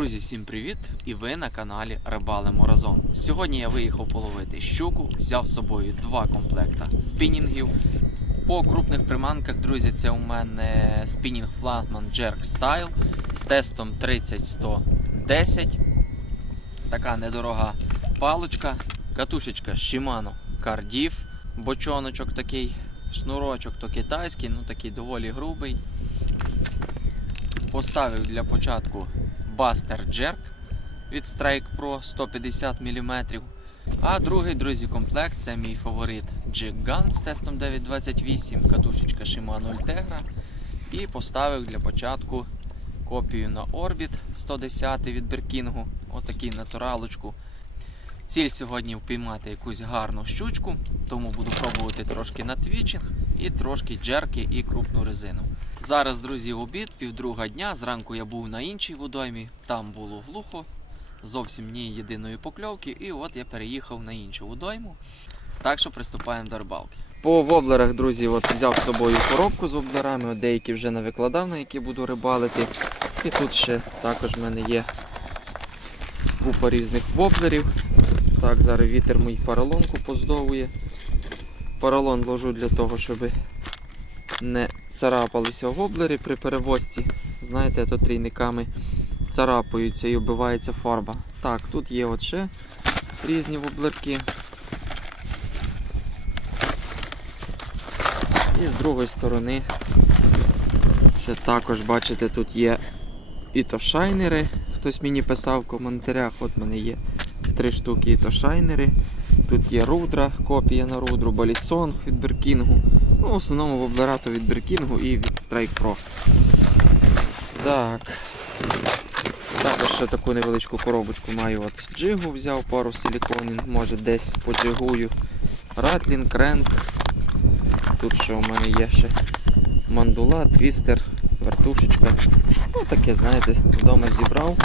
Друзі, всім привіт! І ви на каналі Рибалимо разом. Сьогодні я виїхав половити щуку, взяв з собою два комплекта спінінгів. По крупних приманках, друзі, це у мене спінінг флагман Jerk Style з тестом 30-110. Така недорога паличка, катушечка Shimano Cardiff, бочоночок такий, шнурочок то китайський, ну такий доволі грубий. Поставив для початку Buster Jerk від Strike Pro 150 мм. А другий, друзі, комплект це мій фаворит Jig Gun з тестом 928, катушечка Shimano Ultegra. І поставив для початку копію на Orbit 110 від Беркінгу. Отакий натуралочку. Ціль сьогодні впіймати якусь гарну щучку, тому буду пробувати трошки на твічинг і трошки джерки і крупну резину. Зараз, друзі, обід, півдруга дня. Зранку я був на іншій водоймі, там було глухо, зовсім ні єдиної покльовки, і от я переїхав на іншу водойму. Так що приступаємо до рибалки. По воблерах, друзі, от взяв з собою коробку з воблерами, деякі вже навикладав, на які буду рибалити. І тут ще також в мене є купа різних воблерів. Так, зараз вітер мій поролонку поздовує. Поролон ложу для того, щоб не царапалися воблери при перевозці. Знаєте, то трійниками царапаються і оббивається фарба. Так, тут є от ще різні воблерки. І з другої сторони ще також, бачите, тут є і то шайнери. Хтось мені писав в коментарях, от в мене є три штуки і. Тут є рудра, копія на рудру, балісонг від Беркінгу. Ну, в основному воблерато від Беркінгу і від Strike Pro. Так. Також ще таку невеличку коробочку маю от джигу, взяв пару силіконів, може десь поджигую. Ратлін, кренк. Тут ще у мене є ще мандула, твістер, вертушечка. Ну таке, знаєте, вдома зібрав.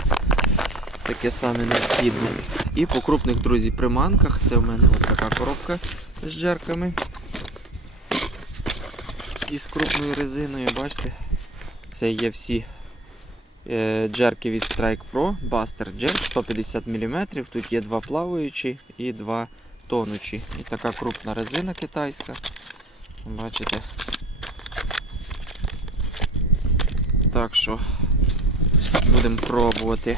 Таке саме необхідне. І по крупних, друзі, приманках. Це в мене от така коробка з джерками. І з крупною резиною, бачите? Це є всі е, джерки від Strike Pro, Buster Jerk 150 мм. Тут є два плаваючі і два тонучі. І така крупна резина китайська. Бачите? Так що будемо пробувати.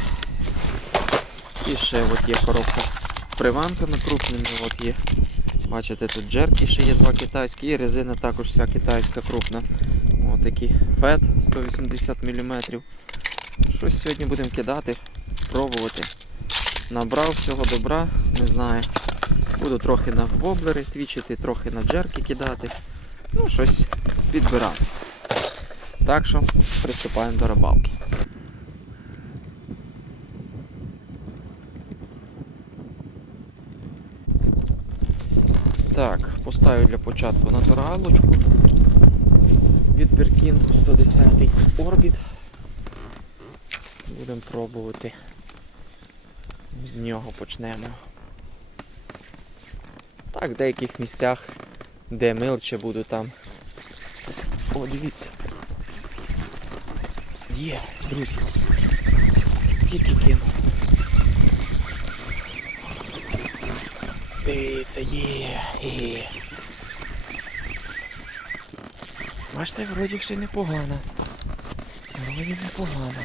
І ще от є коробка з приманками крупними. От є. Бачите, тут джерки ще є два китайські, і резина також вся китайська крупна. Ось такий фет 180 мм. Щось сьогодні будемо кидати, пробувати. Набрав всього добра, не знаю. Буду трохи на воблери твічити, трохи на джерки кидати. Ну, щось підбирати. Так що приступаємо до рибалки. Поставлю для початку натуралочку від Беркінгу 110 Орбіт. Будемо пробувати. З нього почнемо. Так, в деяких місцях, де милче буду там. О, дивіться. Є, друзі. Тільки кинув. Дивіться, є. є. Бачите, вроді все непогано. Вроді непогано.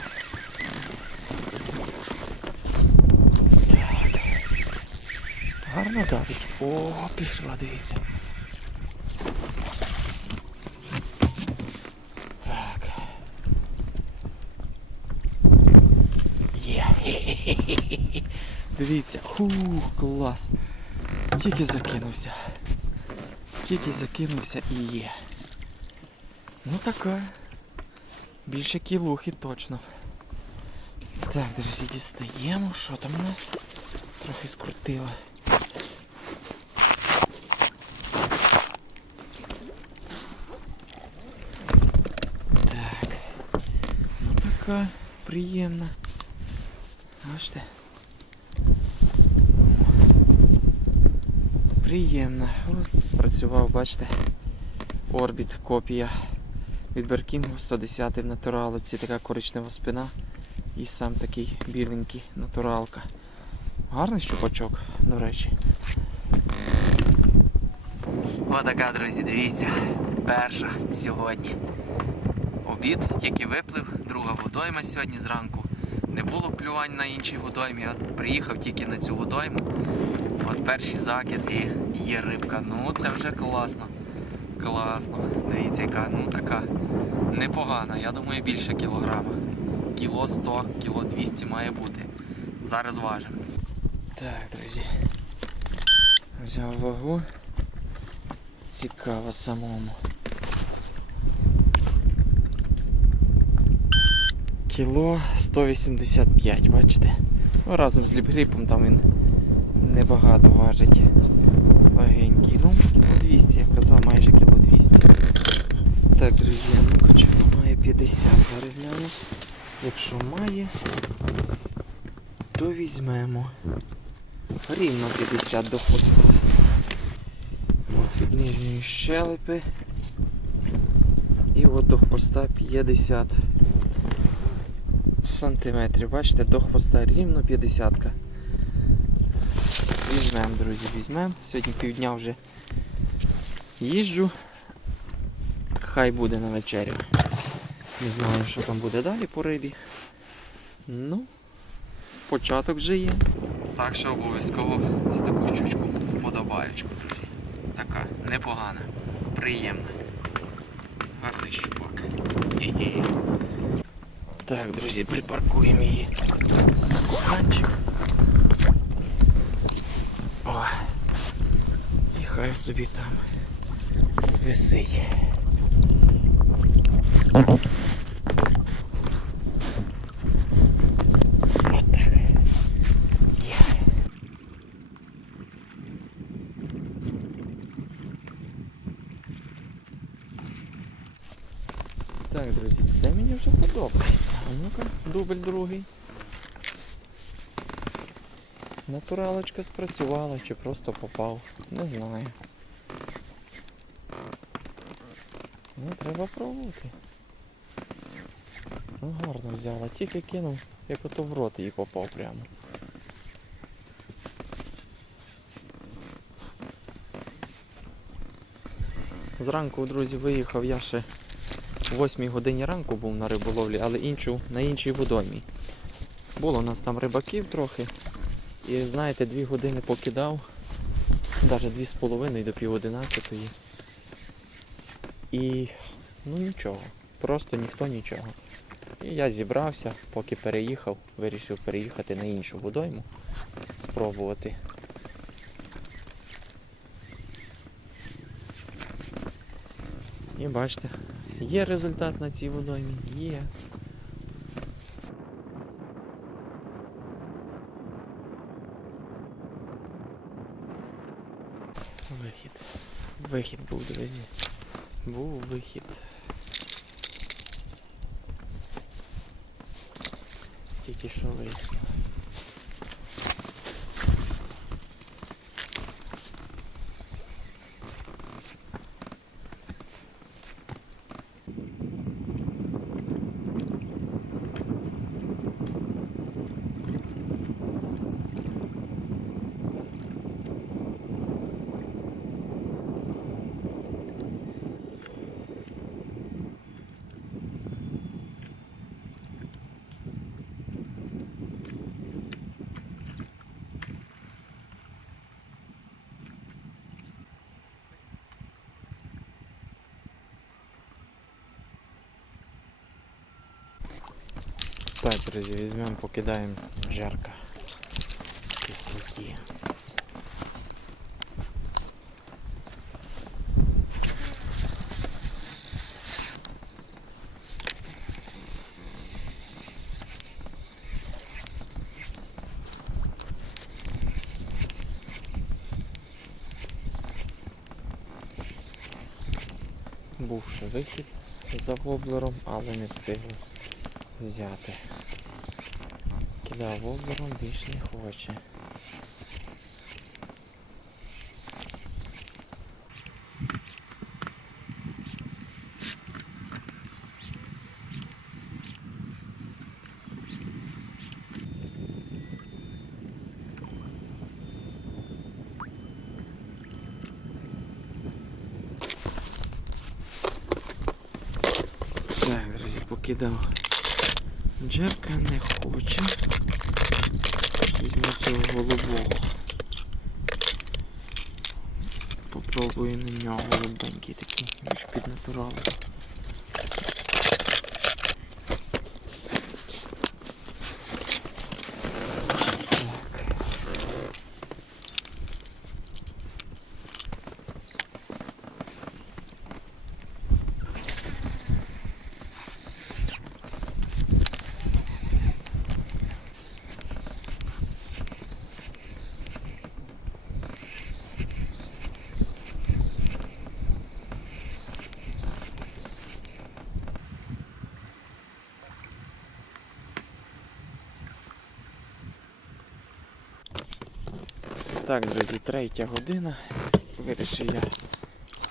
Так. Гарно давить. О, пішла, дивіться. Так. Є. Хе-хе-хе-хе. Дивіться. Хух, клас. Тільки закинувся. Тільки закинувся і є. Ну така. Більше кілухи точно. Так, друзі, дістаємо. Що там у нас? Трохи скрутило. Так. Ну така приємна. Бачите? Приємно. От спрацював, бачите, орбіт, копія від Беркінгу 110 натуралу. Це така коричнева спина. І сам такий біленький, натуралка. Гарний щупачок, до речі. Отака, друзі, дивіться. Перша сьогодні. Обід тільки виплив, друга водойма сьогодні зранку. Не було клювань на іншій водоймі, а приїхав тільки на цю водойму. От перший закид і є рибка. Ну це вже класно. Класно. Дивіться, яка, ну така непогана. Я думаю, більше кілограма. Кіло 100, кіло 200 має бути. Зараз важимо. Так, друзі. Взяв вагу. Цікаво самому. Кіло 185, бачите? Ну, разом з ліпгріпом там він небагато важить. Вагенький. Ну, кіло 200, я казав, майже кіло 200. Так, друзі, ну-ка, чого має 50 зараз гляну. Якщо має, то візьмемо. Рівно 50 до хвоста. От від нижньої щелепи. І от до хвоста 50 сантиметрів. Бачите, до хвоста рівно 50. -ка. Візьмемо, друзі, візьмемо. Сьогодні півдня вже їжджу. Хай буде на вечерю. Не знаю, що там буде далі по рибі. Ну, початок вже є. Так що обов'язково за таку щучку вподобаєчку, друзі. Така непогана, приємна. Гарний щупак. Так, друзі, припаркуємо її на. О, і хай собі там висить. Так, друзі, це мені вже подобається. А ну-ка, дубль другий. Натуралочка спрацювала чи просто попав. Не знаю. Ну, треба пробувати. Ну гарно взяла, тільки кинув, як ото в рот її попав прямо. Зранку, друзі, виїхав я ще о 8 годині ранку був на риболовлі, але іншу, на іншій водоймі. Було у нас там рибаків трохи. І знаєте, дві години покидав, навіть дві з половиною до пів одинадцятої. І ну нічого, просто ніхто нічого. І я зібрався, поки переїхав, вирішив переїхати на іншу водойму, спробувати. І бачите, є результат на цій водоймі, є. Вихід. Вихід був, друзі. Був вихід. Тільки що вийшло. Так, друзі, візьмемо, покидаємо жарка. Кислоті. Був ще вихід за воблером, але не встигли взяти. Кидав волдером більш не хоче. Так, друзі, покидав. Джерка не хоче. Візьму цього голубого. Попробую на нього голубенький такий, більш під Так, друзі, третя година. Вирішив я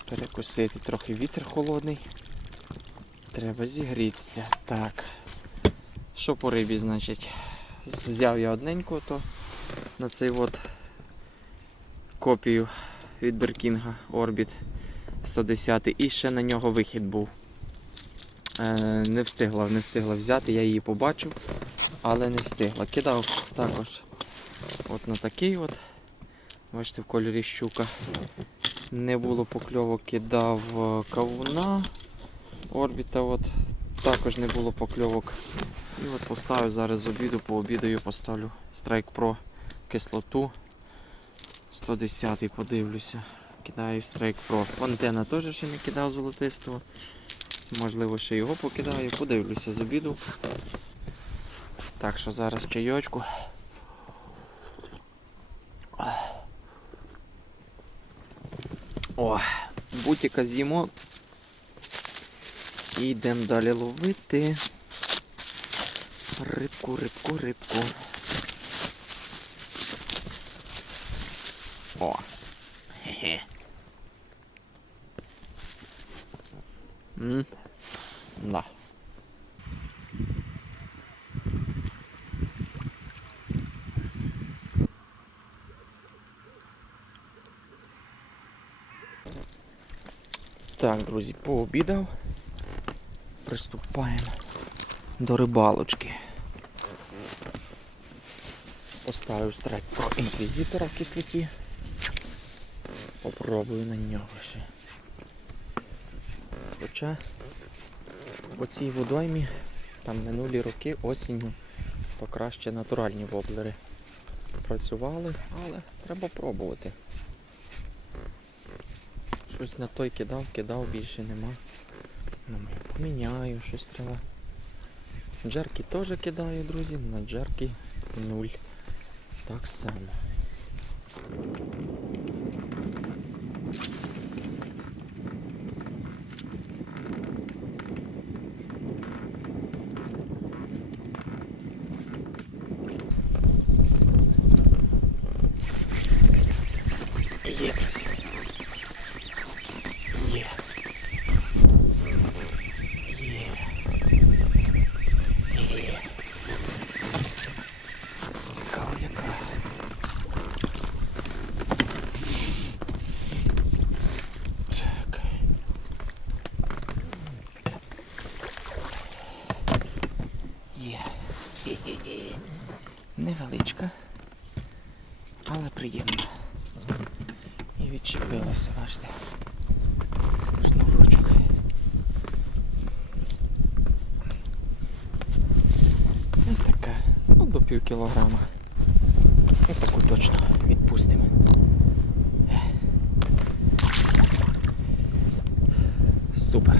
перекусити трохи вітер холодний. Треба зігрітися. Так. Що по рибі, значить? Взяв я одненьку то на цей от копію від Беркінга Orbit 110 і ще на нього вихід був. Е, не встигла, не встигла взяти, я її побачив, але не встигла. Кидав також от на такий от. Бачите, в кольорі щука. Не було покльовок, кидав е, кавуна орбіта. От. Також не було покльовок. І от поставив зараз з обіду, пообідаю, поставлю Strike Pro кислоту. 110-й подивлюся. Кидаю Strike Pro. Антена теж ще не кидав золотистого. Можливо, ще його покидаю, подивлюся з обіду. Так що зараз чайочку. О, бутіка з'їмо. І йдемо далі ловити. Рибку, рибку, рибку. О. Хе-хе. М. Да. Так, друзі, пообідав. Приступаємо до рибалочки. Поставив страйк про інквізитора в кислоті. Попробую на нього ще. Хоча по цій водоймі там минулі роки осінню покраще натуральні воблери працювали, але треба пробувати. Щось на той кидав, кидав, більше нема. Ну, Поміняю, щось треба. Джерки теж кидаю, друзі, на джерки нуль. Так само. Є. Є. Є. Цікаво яка. Так. Є. Хе-хе-хе. Невеличка, але приємна. І відчепилася, бачите. Шнурочок. Ось така. Ну, до пів кілограма. Ось таку точно відпустимо. Е. Супер.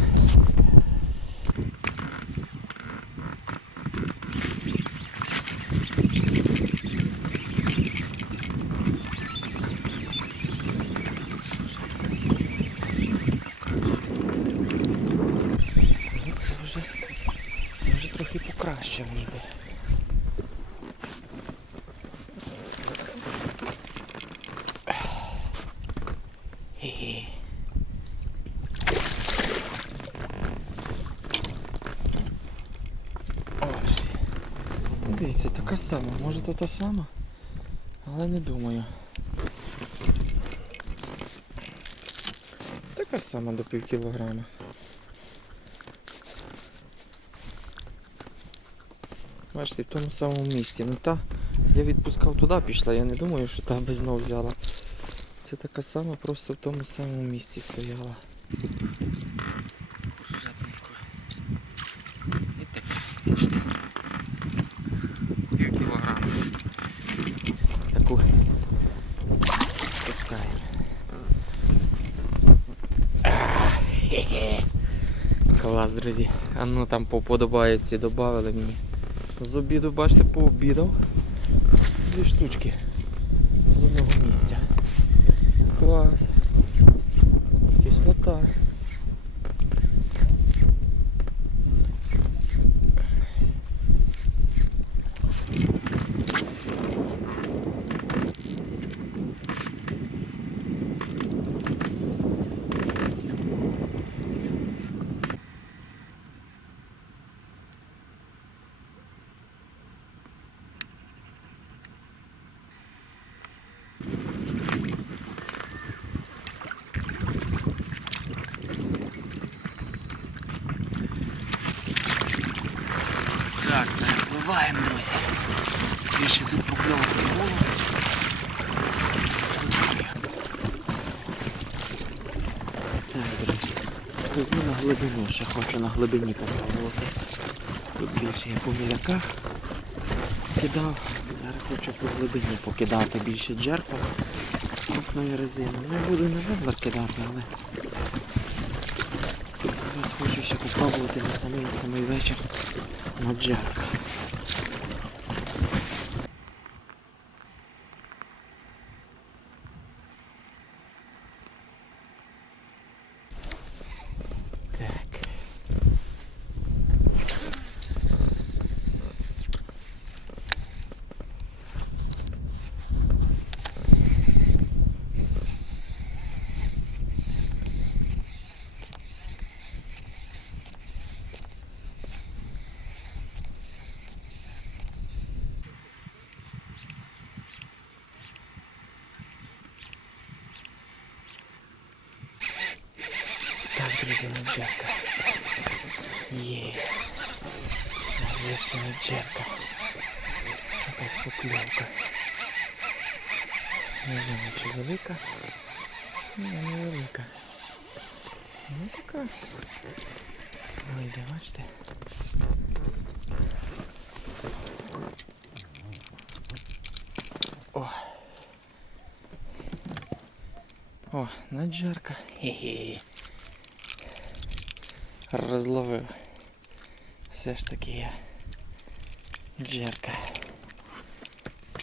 Ну, Це вже, це вже трохи покращив ніби. Хе-хе. Ось. Дивіться, така сама. Може то та сама? Але не думаю. Така сама до пів кілограма. Бачите, в тому самому місці. Ну та я відпускав туди, пішла, я не думаю, що та без знов взяла. Це така сама, просто в тому самому місці стояла. І таке, бачите. Пів кілограма. Таку пускаємо. А, хе-хе. Клас, друзі. А ну там по подобається додали мені. З обіду, бачите, пообідав. Дві штучки з одного місця. Клас. Якийсь Кислота. Так, перепливаємо, друзі. Більше тут покльовок не було. Так, друзі. Пливу на глибину, ще хочу на глибині попробувати. Тут більше я по міляках кидав. Зараз хочу по глибині покидати більше джерком. Крупною резиною. Ну, буду на веблер кидати, але зараз хочу ще попробувати на самий самий вечір на джерка. Так. Так, друзі, на джерка. Є. Нарешті на джерка. Якась покльовка. Не знаю, чи велика. Ні, не велика. Ну така. Вийде, бачите. О. О, наджарка. Хе-хе. Розловив. Все ж таки я. Джерка.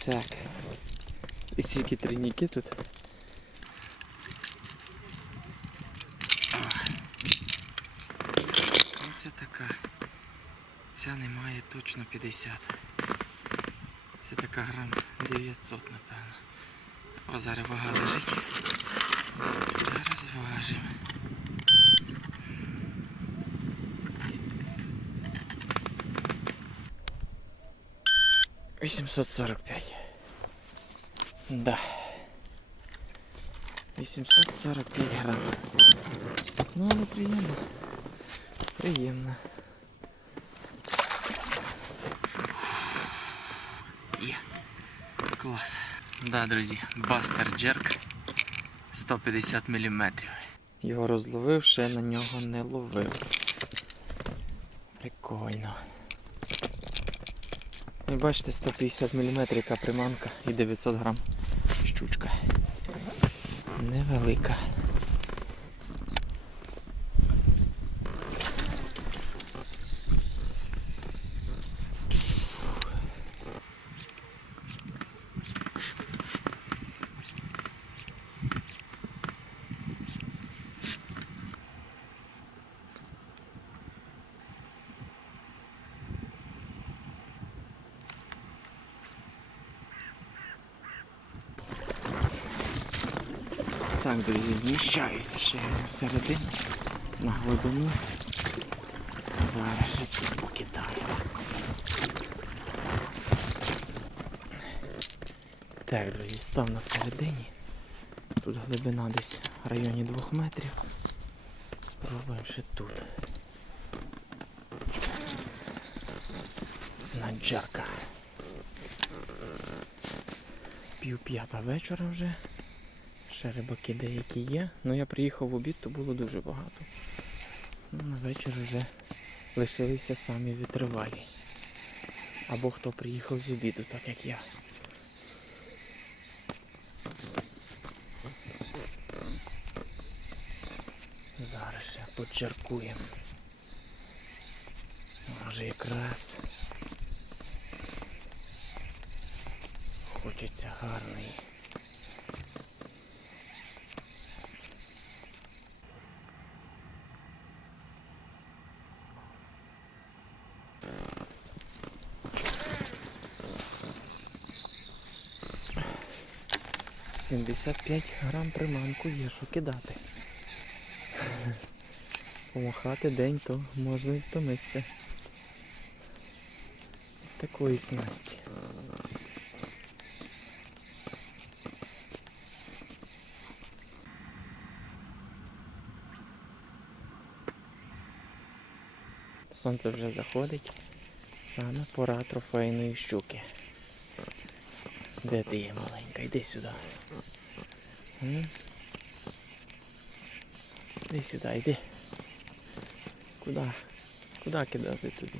Так. І тільки трійники тут. Оце така. Ця не має точно 50. Це така грам 900, напевно. О, зараз вага лежить. 845. Да. 845 грамм. Ну, але приємно. Приємно. Є. Клас. Да, друзі, бастер джерк 150 мм. Його розловив, ще на нього не ловив. Прикольно. І бачите, 150 мм приманка і 900 грам щучка. Невелика. Так, друзі, зміщаюся ще на середину, на глибину. Зараз ще покидаю. Так, друзі, став на середині. Тут глибина десь в районі 2 метрів. Спробуємо ще тут. На джерка. Пів п'ята вечора вже. Ще рибаки деякі є. Ну я приїхав в обід, то було дуже багато. Ну, на вечір вже лишилися самі витривалі. Або хто приїхав з обіду, так як я. Зараз ще почеркуємо. Може якраз хочеться гарний. Сімдесят п'ять грам приманку є, що кидати. Помахати день, то можна і втомитися. Такої снасті. Сонце вже заходить. Саме пора трофейної щуки. Де ти є маленька? Йди сюди. М? Іди сюди, йди. Куди? Куди кидати тобі?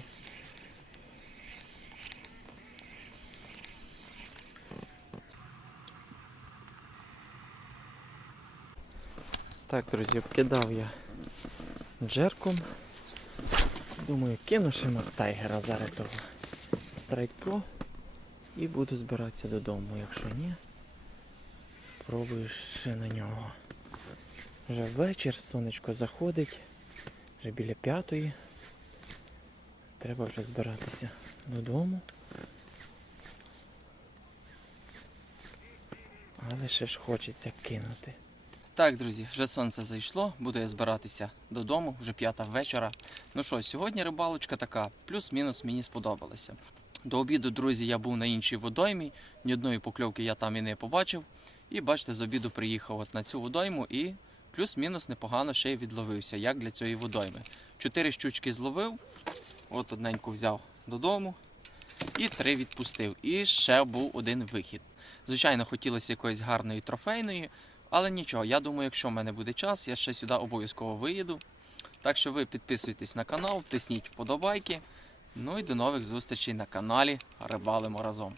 Так, друзі, вкидав я джерком. Думаю, кину ще Мактайгера зараз того Strike Pro і буду збиратися додому. Якщо ні, пробую ще на нього. Вже вечір, сонечко заходить, вже біля п'ятої. Треба вже збиратися додому. Але ще ж хочеться кинути. Так, друзі, вже сонце зайшло, буду я збиратися додому, вже п'ята вечора. Ну що, сьогодні рибалочка така, плюс-мінус мені сподобалася. До обіду, друзі, я був на іншій водоймі, ні одної покльовки я там і не побачив. І бачите, з обіду приїхав от на цю водойму і плюс-мінус непогано ще й відловився, як для цієї водойми. Чотири щучки зловив, от одненьку взяв додому і три відпустив. І ще був один вихід. Звичайно, хотілося якоїсь гарної трофейної, але нічого, я думаю, якщо в мене буде час, я ще сюди обов'язково виїду. Так що ви підписуйтесь на канал, тисніть вподобайки. Ну і до нових зустрічей на каналі Рибалимо разом.